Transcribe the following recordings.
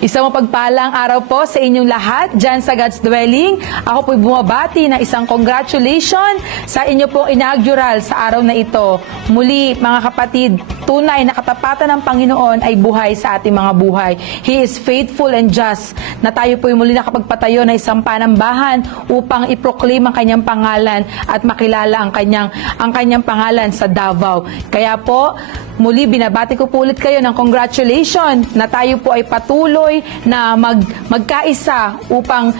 Isang mapagpalang araw po sa inyong lahat dyan sa God's Dwelling. Ako po'y bumabati ng isang congratulations sa inyo pong inaugural sa araw na ito. Muli, mga kapatid, tunay na katapatan ng Panginoon ay buhay sa ating mga buhay. He is faithful and just na tayo po'y muli nakapagpatayo na isang panambahan upang iproclaim ang kanyang pangalan at makilala ang kanyang pangalan sa Davao. Kaya po, muli binabati ko po ulit kayo ng congratulations na tayo po ay patuloy na magkaisa upang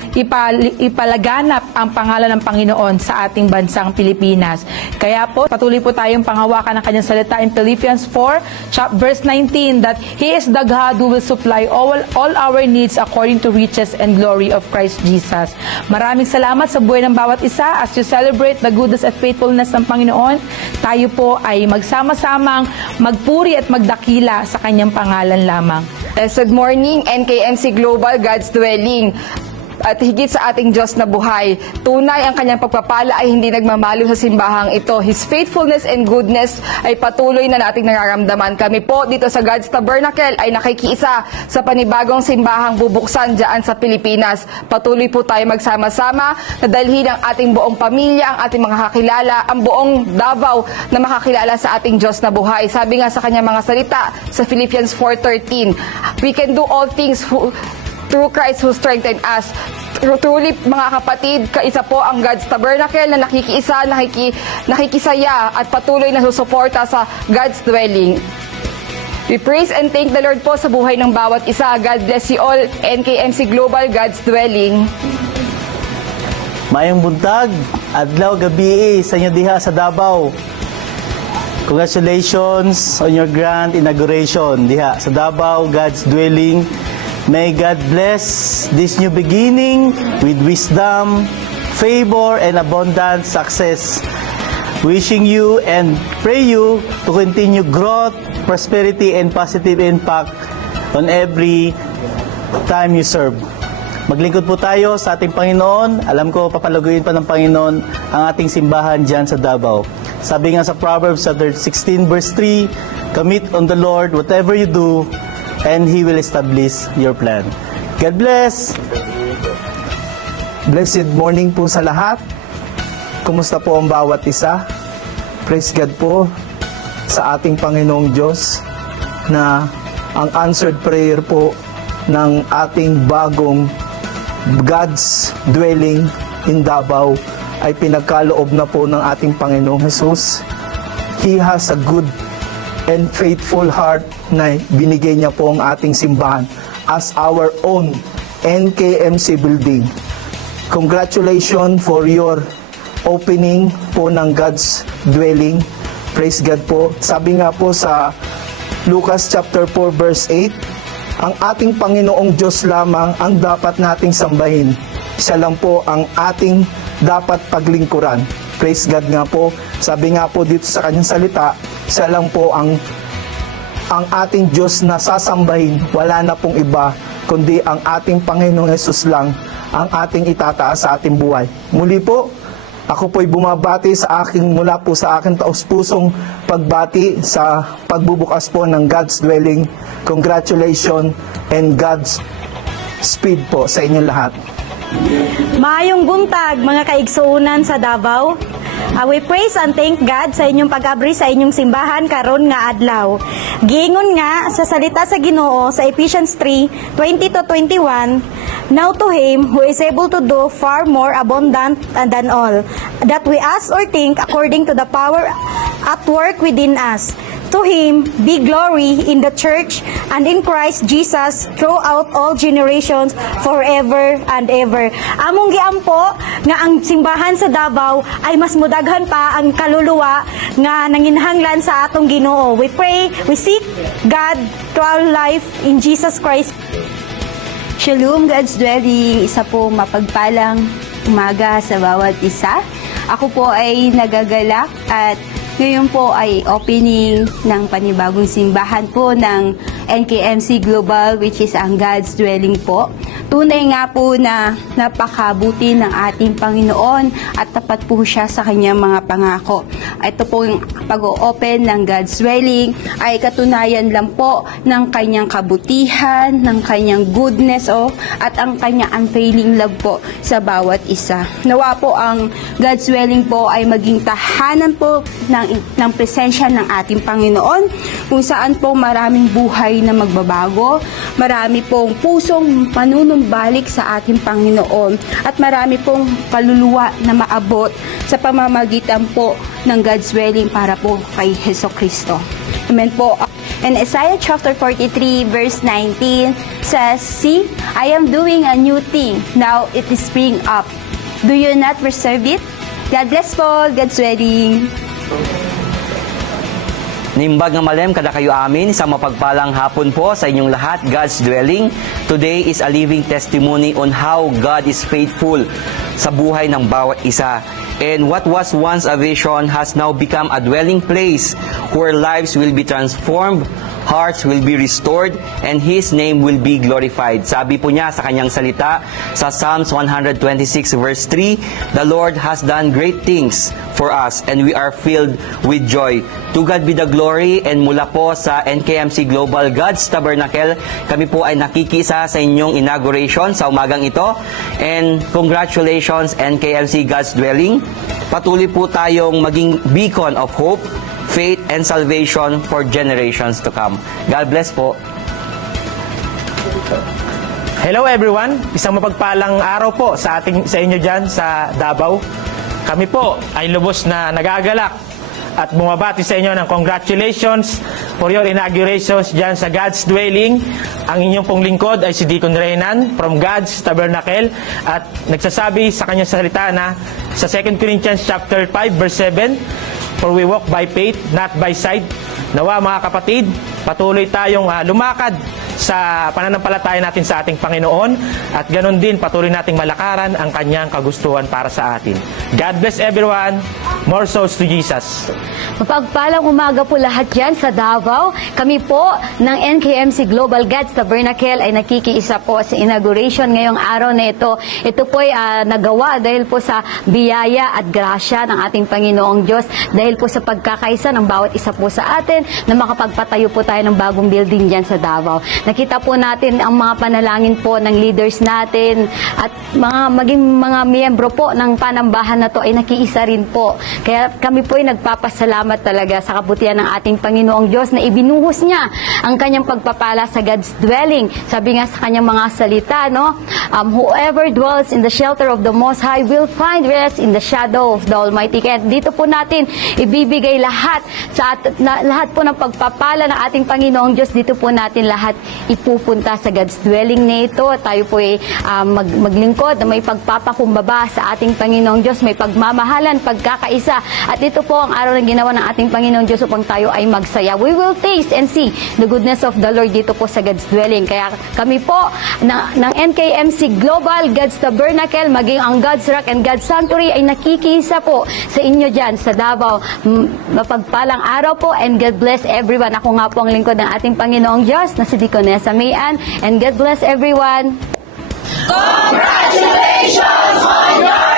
ipalaganap ang pangalan ng Panginoon sa ating bansang Pilipinas. Kaya po, patuloy po tayong panghawakan ng kanyang salita in Philippians 4, verse 19, that He is the God who will supply all our needs according to riches and glory of Christ Jesus. Maraming salamat sa buhay ng bawat isa as you celebrate the goodness and faithfulness ng Panginoon. Tayo po ay magsama-samang magpuri at magdakila sa kanyang pangalan lamang. Good morning, NKMC Global God's Dwelling. At higit sa ating Diyos na buhay, tunay ang kanyang pagpapala ay hindi nagmamalo sa simbahang ito. His faithfulness and goodness ay patuloy na nating nararamdaman. Kami po dito sa God's Tabernacle ay nakikiisa sa panibagong simbahang bubuksan dyan sa Pilipinas. Patuloy po tayo magsama-sama na dalhin ang ating buong pamilya, ang ating mga kakilala, ang buong Davao na makakilala sa ating Diyos na buhay. Sabi nga sa kanyang mga salita sa Philippians 4:13, we can do all things through Christ who strengthened us. Truly, mga kapatid, kaisa po ang God's Tabernacle na nakikiisa, nakikisaya at patuloy na susuporta sa God's Dwelling. We praise and thank the Lord po sa buhay ng bawat isa. God bless you all. NKMC Global God's Dwelling. Mayong buntag, adlaw gabi sa inyo diha sa Davao. Congratulations on your grand inauguration diha sa Davao God's Dwelling. May God bless this new beginning with wisdom, favor, and abundant success. Wishing you and pray you to continue growth, prosperity, and positive impact on every time you serve. Maglingkod po tayo sa ating Panginoon. Alam ko, papalaguin pa ng Panginoon ang ating simbahan dyan sa Davao. Sabi nga sa Proverbs 16 verse 3, commit on the Lord whatever you do, and He will establish your plan. God bless! Blessed morning po sa lahat. Kumusta po ang bawat isa? Praise God po sa ating Panginoong Diyos na ang answered prayer po ng ating bagong God's Dwelling in Davao ay pinagkaloob na po ng ating Panginoong Jesus. He has a good and faithful heart na binigay niya po ang ating simbahan as our own NKMC building. Congratulations for your opening po ng God's Dwelling. Praise God po. Sabi nga po sa Lucas chapter 4 verse 8, ang ating Panginoong Diyos lamang ang dapat nating sambahin. Siya lang po ang ating dapat paglingkuran. Praise God nga po. Sabi nga po dito sa kanyang salita, siya lang po ang ating Diyos na sasambahin. Wala na pong iba, kundi ang ating Panginoong Hesus lang ang ating itataas sa ating buhay. Muli po, ako po'y bumabati mula po sa aking taus-pusong pagbati sa pagbubukas po ng God's Dwelling. Congratulations and God's speed po sa inyong lahat. Maayong buntag mga kaigsuunan sa Davao. We praise and thank God sa inyong pag-abri sa inyong simbahan karon nga adlaw. Giingon nga sa salita sa Ginoo sa Ephesians 3:20-21, now to Him who is able to do far more abundant than all that we ask or think according to the power at work within us. To Him be glory in the church and in Christ Jesus throughout all generations forever and ever. Among giampo nga ang simbahan sa Davao ay mas mudaghan pa ang kaluluwa nga nanginhanglan sa atong Ginoo. We pray, we seek God to our life in Jesus Christ. Shalom God's Dwelling, isa po mapagpalang umaga sa bawat isa. Ako po ay nagagalak at Ngayon po ay opening ng panibagong simbahan po ng NKMC Global, which is ang God's Dwelling po. Tunay nga po na napakabuti ng ating Panginoon at tapat po siya sa kanyang mga pangako. Ito po yung pag-open ng God's Dwelling ay katunayan lang po ng kanyang kabutihan, ng kanyang goodness at ang kanyang unfailing love po sa bawat isa. Nawa po ang God's Dwelling po ay maging tahanan po ng presensya ng ating Panginoon, kung saan po maraming buhay na magbabago, marami pong pusong manunumbalik sa ating Panginoon, at marami pong kaluluwa na maabot sa pamamagitan po ng God's Dwelling para po kay Heso Kristo. Amen po. And Isaiah chapter 43 verse 19 says, "See, I am doing a new thing. Now it is spring up. Do you not perceive it?" God bless po, God's Dwelling. Nimbag nga malem kada kayo amin, sa mapagpalang hapon po sa inyong lahat, God's Dwelling. Today is a living testimony on how God is faithful sa buhay ng bawat isa. And what was once a vision has now become a dwelling place where lives will be transformed, hearts will be restored, and His name will be glorified. Sabi po niya sa kanyang salita sa Psalms 126 verse 3, "The Lord has done great things for us and we are filled with joy." To God be the glory, and mula po sa NKMC Global God's Tabernacle, kami po ay nakikisa sa inyong inauguration sa umagang ito. And congratulations NKMC God's Dwelling. Patuloy po tayong maging beacon of hope, faith, and salvation for generations to come. God bless po. Hello everyone, isang mapagpalang araw po sa inyo dyan sa Davao. Kami po ay lubos na nagagalak at bumabati sa inyo ng congratulations for your inaugurations dyan sa God's Dwelling. Ang inyong pong lingkod ay si Deacon Reynan from God's Tabernacle, at nagsasabi sa kanyang salita na sa 2 Corinthians chapter 5 verse 7, "For we walk by faith, not by sight." Nawa mga kapatid, patuloy tayong lumakad sa pananampalataya natin sa ating Panginoon, at ganun din patuloy nating malakaran ang kanyang kagustuhan para sa atin. God bless everyone. More souls to Jesus. Mapagpalang umaga po lahat dyan sa Davao. Kami po ng NKMC Global God's Tabernacle ay nakikiisa po sa inauguration ngayong araw na ito. Ito po ay nagawa dahil po sa biyaya at grasya ng ating Panginoong Diyos, dahil po sa pagkakaisa ng bawat isa po sa atin na makapagpatayo po tayo ng bagong building dyan sa Davao. Nakita po natin ang mga panalangin po ng leaders natin at maging mga miyembro po ng panambahan na to ay nakiisa rin po. Kaya kami po ay nagpapasalamat talaga sa kabutihan ng ating Panginoong Diyos na ibinuhos niya ang kanyang pagpapala sa God's Dwelling. Sabi nga sa kanyang mga salita, whoever dwells in the shelter of the Most High will find rest in the shadow of the Almighty. Kaya dito po natin ibibigay lahat po ng pagpapala ng ating Panginoong Diyos. Dito po natin lahat ipupunta sa God's Dwelling na ito. Tayo po ay maglingkod na may pagpapakumbaba sa ating Panginoong Diyos, may pagmamahalan, pagkakaisa. At ito po ang araw na ginawa ng ating Panginoong Diyos upang tayo ay magsaya. We will taste and see the goodness of the Lord dito po sa God's Dwelling. Kaya kami po ng NKMC Global God's Tabernacle, maging ang God's Rock and God's Sanctuary ay nakikisa po sa inyo dyan sa Davao. Mapagpalang araw po, and God bless everyone. Ako nga po ang lingkod ng ating Panginoong Diyos na si Deaconessa Mayan, and God bless everyone. Congratulations on your